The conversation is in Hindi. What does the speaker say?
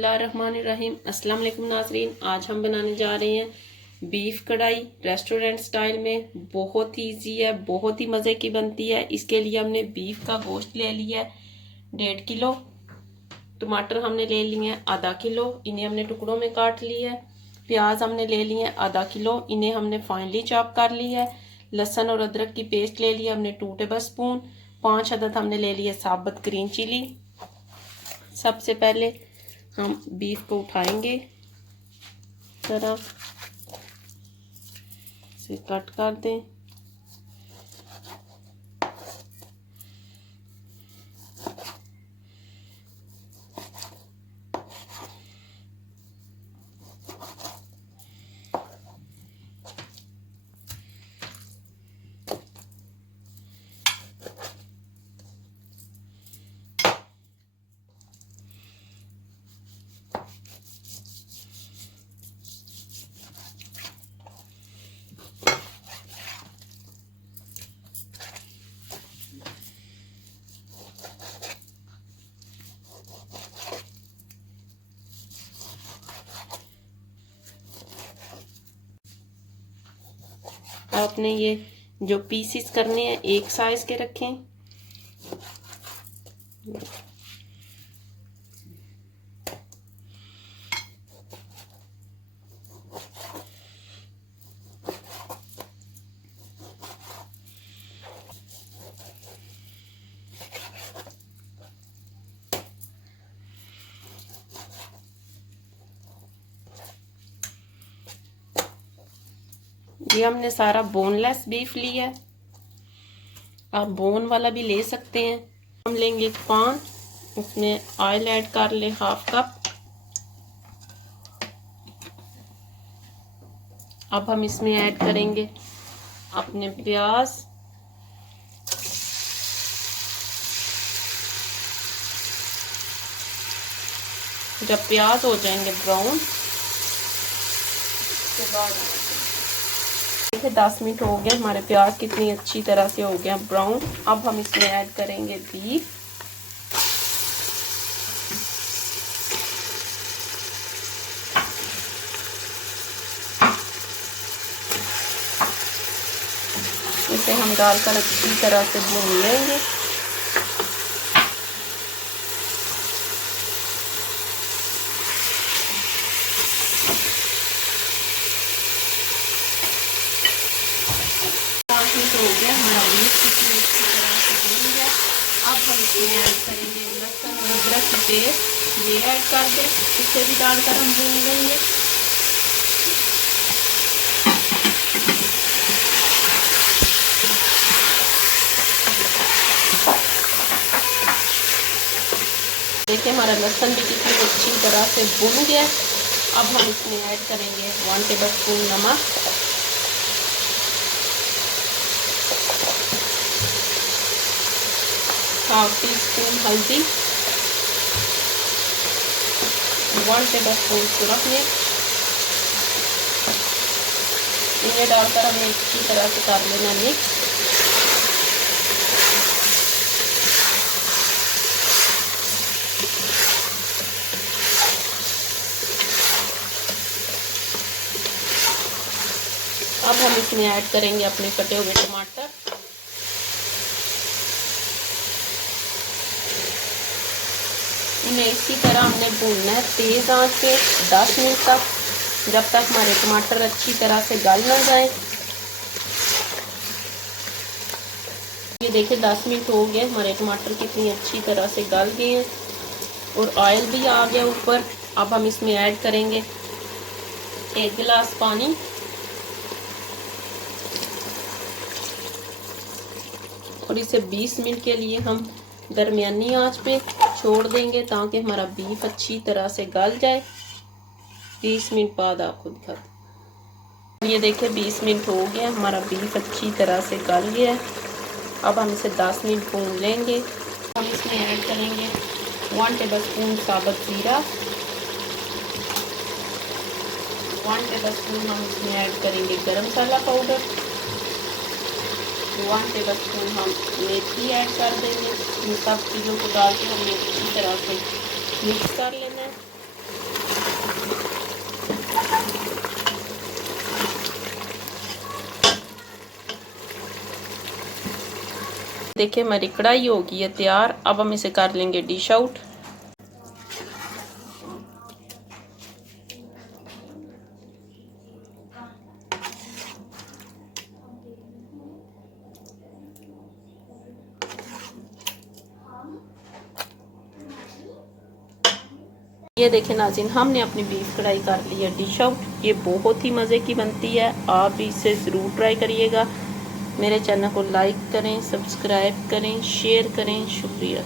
बिस्मिल्लाहिर्रहमानिर्रहीम। अस्सलाम वालेकुम नाज़रीन, आज हम बनाने जा रहे हैं बीफ कढ़ाई रेस्टोरेंट स्टाइल में। बहुत ही ईजी है, बहुत ही मज़े की बनती है। इसके लिए हमने बीफ का गोश्त ले लिया है 1.5 किलो। टमाटर हमने ले लिए हैं आधा किलो, इन्हें हमने टुकड़ों में काट लिया है। प्याज हमने ले लिए हैं आधा किलो, इन्हें हमने फाइनली चॉप कर लिया है। लहसुन और अदरक की पेस्ट ले लिया हमने 2 टेबल स्पून। 5 अदद हमने ले लिए साबुत ग्रीन चिली। सबसे पहले हम बीफ को उठाएंगे, जरा से कट कर दें। आपने ये जो पीसेस करने हैं एक साइज के रखें। ये हमने सारा बोनलेस बीफ लिया है, आप बोन वाला भी ले सकते हैं। हम लेंगे पान, उसमें ऑयल ऐड कर ले 1/2 कप। अब हम इसमें ऐड करेंगे अपने प्याज। जब प्याज हो जाएंगे ब्राउन, उसके बाद 10 मिनट हो गए, हमारे प्याज कितनी अच्छी तरह से हो गया ब्राउन। अब हम इसमें ऐड करेंगे बीफ। इसे हम डालकर अच्छी तरह से भून लेंगे। हो गया हमारा बीफ कितनी अच्छी तरह से भून गया। अब हम इसमें ऐड करेंगे लहसुन और अदरक की पेस्ट, ये ऐड कर दें, इसे भी डालकर हम भून लेंगे। देखिए हमारा लहसुन भी कितनी अच्छी तरह से भून गया। अब हम इसमें ऐड करेंगे 1 टेबल स्पून नमक, 1/2 टीस्पून हल्दी, 1 टेबल स्पून सुरख मिर्च। इन्हें डालकर हमें अच्छी तरह से कर लेना मिक्स। अब हम इसमें ऐड करेंगे अपने कटे हुए टमाटर। इन्हें इसी तरह हमने भूनना है तेज़ आंच पे 10 मिनट तक, जब तक हमारे टमाटर अच्छी तरह से गल ना जाए। ये देखिए 10 मिनट हो गए, हमारे टमाटर कितनी अच्छी तरह से गल गए हैं और ऑयल भी आ गया ऊपर। अब हम इसमें ऐड करेंगे 1 गिलास पानी। और इसे 20 मिनट के लिए हम दरमियानी आंच पे छोड़ देंगे ताकि हमारा बीफ अच्छी तरह से गल जाए। 20 मिनट बाद आपको दिखाते। ये देखिए 20 मिनट हो गए, हमारा बीफ अच्छी तरह से गल गया है। अब हम इसे 10 मिनट भून लेंगे। हम इसमें ऐड करेंगे 1 टेबल स्पून साबुत ज़ीरा, 1 टेबल स्पून हम इसमें ऐड करेंगे गरम मसाला पाउडर, 1 टेबल स्पून हम मेथी ऐड कर देंगे। इन सब चीज़ों को डाल के हमें अच्छी तरह से मिक्स कर लेना है। देखिए हमारी कढ़ाई होगी है तैयार। अब हम इसे कर लेंगे डिश आउट। ये देखें नाज़रीन, हमने अपनी बीफ कढ़ाई कर ली है डिश आउट। ये बहुत ही मज़े की बनती है, आप भी इसे ज़रूर ट्राई करिएगा। मेरे चैनल को लाइक करें, सब्सक्राइब करें, शेयर करें। शुक्रिया।